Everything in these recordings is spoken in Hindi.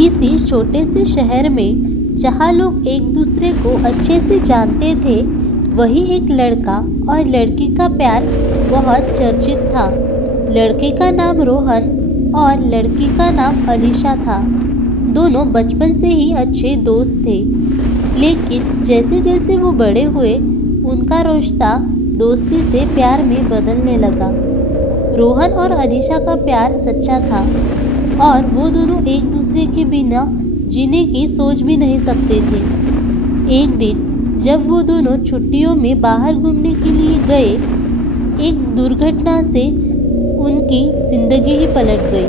किसी छोटे से शहर में जहाँ लोग एक दूसरे को अच्छे से जानते थे, वही एक लड़का और लड़की का प्यार बहुत चर्चित था। लड़के का नाम रोहन और लड़की का नाम अलीशा था। दोनों बचपन से ही अच्छे दोस्त थे, लेकिन जैसे जैसे वो बड़े हुए, उनका रिश्ता दोस्ती से प्यार में बदलने लगा। रोहन और अलीशा का प्यार सच्चा था और वो दोनों एक दूसरे के बिना जीने की सोच भी नहीं सकते थे। एक दिन जब वो दोनों छुट्टियों में बाहर घूमने के लिए गए, एक दुर्घटना से उनकी जिंदगी ही पलट गई।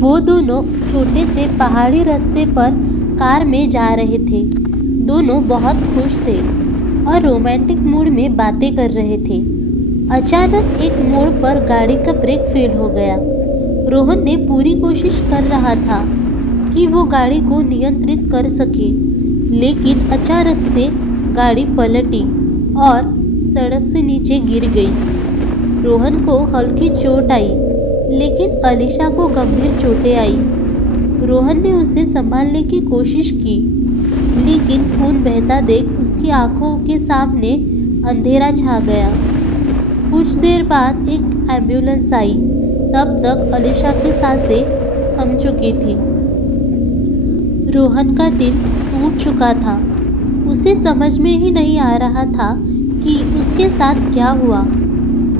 वो दोनों छोटे से पहाड़ी रास्ते पर कार में जा रहे थे। दोनों बहुत खुश थे और रोमांटिक मूड में बातें कर रहे थे। अचानक एक मोड़ पर गाड़ी का ब्रेक फेल हो गया। रोहन ने पूरी कोशिश कर रहा था कि वो गाड़ी को नियंत्रित कर सके, लेकिन अचानक से गाड़ी पलटी और सड़क से नीचे गिर गई। रोहन को हल्की चोट आई, लेकिन अलीशा को गंभीर चोटें आई। रोहन ने उसे संभालने की कोशिश की, लेकिन खून बहता देख उसकी आंखों के सामने अंधेरा छा गया। कुछ देर बाद एक एम्बुलेंस आई। तब तक अलीशा की सांसें थम चुकी थी। रोहन का दिल टूट चुका था। उसे समझ में ही नहीं आ रहा था कि उसके साथ क्या हुआ।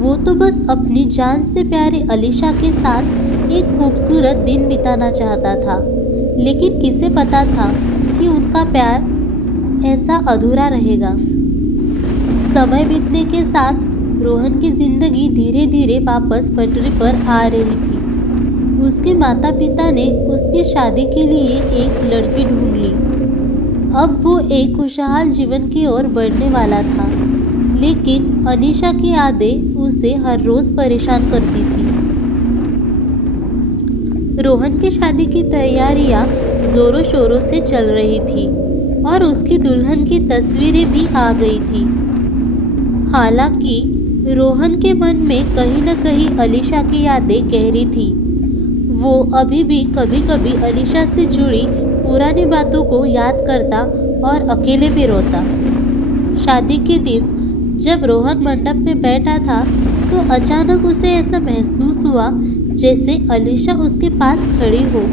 वो तो बस अपनी जान से प्यारी अलीशा के साथ एक खूबसूरत दिन बिताना चाहता था, लेकिन किसे पता था कि उनका प्यार ऐसा अधूरा रहेगा। समय बीतने के साथ रोहन की जिंदगी धीरे धीरे वापस पटरी पर आ रही थी। उसके माता पिता ने उसकी शादी के लिए एक लड़की ढूंढ ली। अब वो एक खुशहाल जीवन की ओर बढ़ने वाला था, लेकिन अनीशा की यादें उसे हर रोज परेशान करती थी। रोहन की शादी की तैयारियां जोरों शोरों से चल रही थी और उसकी दुल्हन की तस्वीरें भी आ गई थी। हालांकि रोहन के मन में कहीं न कहीं अलीशा की यादें गहरी थी। वो अभी भी कभी कभी अलीशा से जुड़ी पुरानी बातों को याद करता और अकेले भी रोता। शादी के दिन जब रोहन मंडप में बैठा था, तो अचानक उसे ऐसा महसूस हुआ जैसे अलीशा उसके पास खड़ी हो।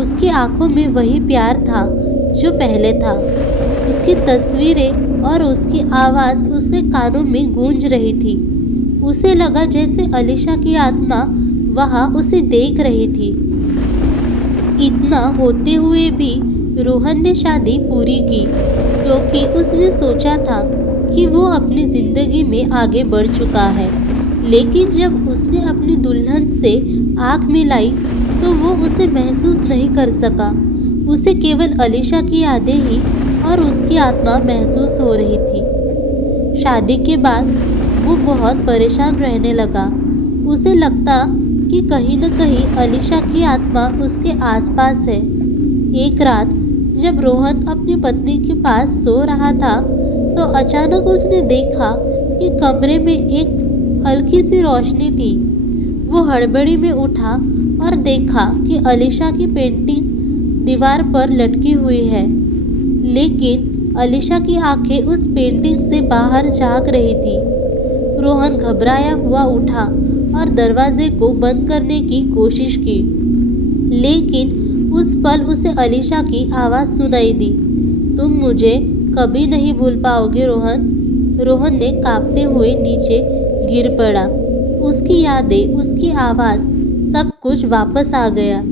उसकी आंखों में वही प्यार था जो पहले था। उसकी तस्वीरें और उसकी आवाज़ उसके कानों में गूंज रही थी। उसे लगा जैसे अलीशा की आत्मा वहाँ उसे देख रही थी। इतना होते हुए भी रोहन ने शादी पूरी की, क्योंकि उसने सोचा था कि वो अपनी ज़िंदगी में आगे बढ़ चुका है। लेकिन जब उसने अपनी दुल्हन से आँख मिलाई, तो वो उसे महसूस नहीं कर सका। उसे केवल अलीशा की यादें ही और उसकी आत्मा महसूस हो रही थी। शादी के बाद वो बहुत परेशान रहने लगा। उसे लगता कि कहीं न कहीं अलीशा की आत्मा उसके आसपास है। एक रात जब रोहन अपनी पत्नी के पास सो रहा था, तो अचानक उसने देखा कि कमरे में एक हल्की सी रोशनी थी। वो हड़बड़ी में उठा और देखा कि अलीशा की पेंटिंग दीवार पर लटकी हुई है, लेकिन अलीशा की आंखें उस पेंटिंग से बाहर झांक रही थी। रोहन घबराया हुआ उठा और दरवाजे को बंद करने की कोशिश की, लेकिन उस पल उसे अलीशा की आवाज़ सुनाई दी। तुम मुझे कभी नहीं भूल पाओगे रोहन। रोहन ने कांपते हुए नीचे गिर पड़ा। उसकी यादें, उसकी आवाज़, सब कुछ वापस आ गया।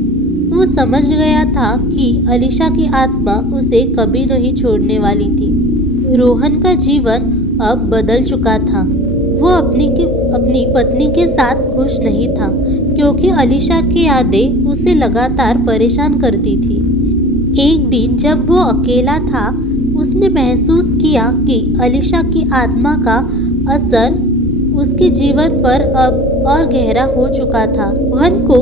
वो समझ गया था कि अलीशा की आत्मा उसे कभी नहीं छोड़ने वाली थी। रोहन का जीवन अब बदल चुका था। वो अपनी पत्नी के साथ खुश नहीं था, क्योंकि अलीशा की यादें उसे लगातार परेशान करती थी। एक दिन जब वो अकेला था, उसने महसूस किया कि अलीशा की आत्मा का असर उसके जीवन पर अब और गहरा हो चुका था। रोहन को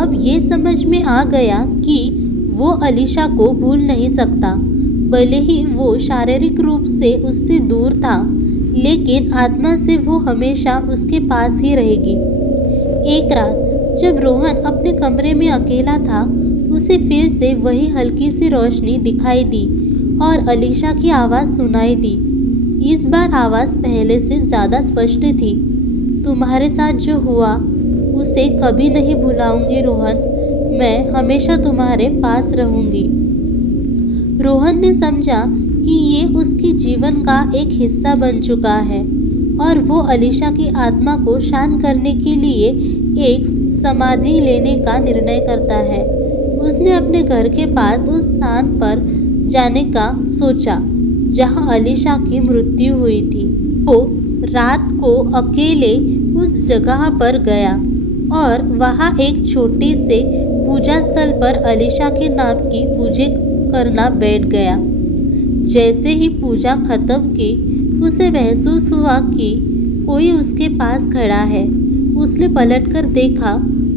अब ये समझ में आ गया कि वो अलीशा को भूल नहीं सकता। भले ही वो शारीरिक रूप से उससे दूर था, लेकिन आत्मा से वो हमेशा उसके पास ही रहेगी। एक रात जब रोहन अपने कमरे में अकेला था, उसे फिर से वही हल्की सी रोशनी दिखाई दी और अलीशा की आवाज़ सुनाई दी। इस बार आवाज़ पहले से ज़्यादा स्पष्ट थी। तुम्हारे साथ जो हुआ उसे कभी नहीं भुलाऊंगी रोहन, मैं हमेशा तुम्हारे पास रहूंगी। रोहन ने समझा कि ये उसके जीवन का एक हिस्सा बन चुका है और वो अलीशा की आत्मा को शांत करने के लिए एक समाधि लेने का निर्णय करता है। उसने अपने घर के पास उस स्थान पर जाने का सोचा जहां अलीशा की मृत्यु हुई थी। वो रात को अकेले उस जगह पर गया और वहां एक छोटे से पूजा स्थल पर अलीशा के नाम की पूजा करना बैठ गया। जैसे ही पूजा खत्म की, उसे महसूस हुआ कि कोई उसके पास खड़ा है। उसने पलटकर देखा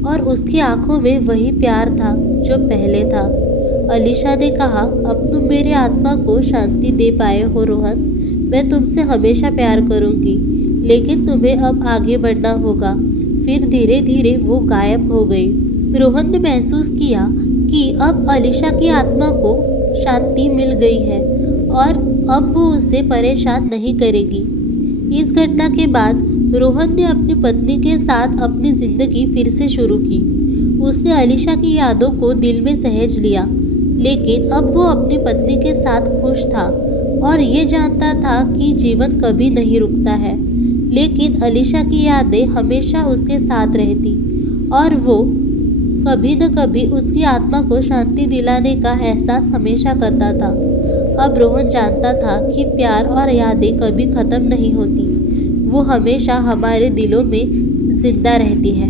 और उसकी आंखों में वही प्यार था जो पहले था। अलीशा ने कहा, अब तुम मेरी आत्मा को शांति दे पाए हो रोहन, मैं तुमसे हमेशा प्यार करूंगी, लेकिन तुम्हें अब आगे बढ़ना होगा। फिर धीरे धीरे वो गायब हो गई। रोहन ने महसूस किया कि अब अलीशा की आत्मा को शांति मिल गई है और अब वो उसे परेशान नहीं करेगी। इस घटना के बाद रोहन ने अपनी पत्नी के साथ अपनी जिंदगी फिर से शुरू की। उसने अलीशा की यादों को दिल में सहेज लिया, लेकिन अब वो अपनी पत्नी के साथ खुश था और ये जानता था कि जीवन कभी नहीं रुकता है, लेकिन अलीशा की यादें हमेशा उसके साथ रहती और वो कभी न कभी उसकी आत्मा को शांति दिलाने का एहसास हमेशा करता था। अब रोहन जानता था कि प्यार और यादें कभी खत्म नहीं होती, वो हमेशा हमारे दिलों में जिंदा रहती है।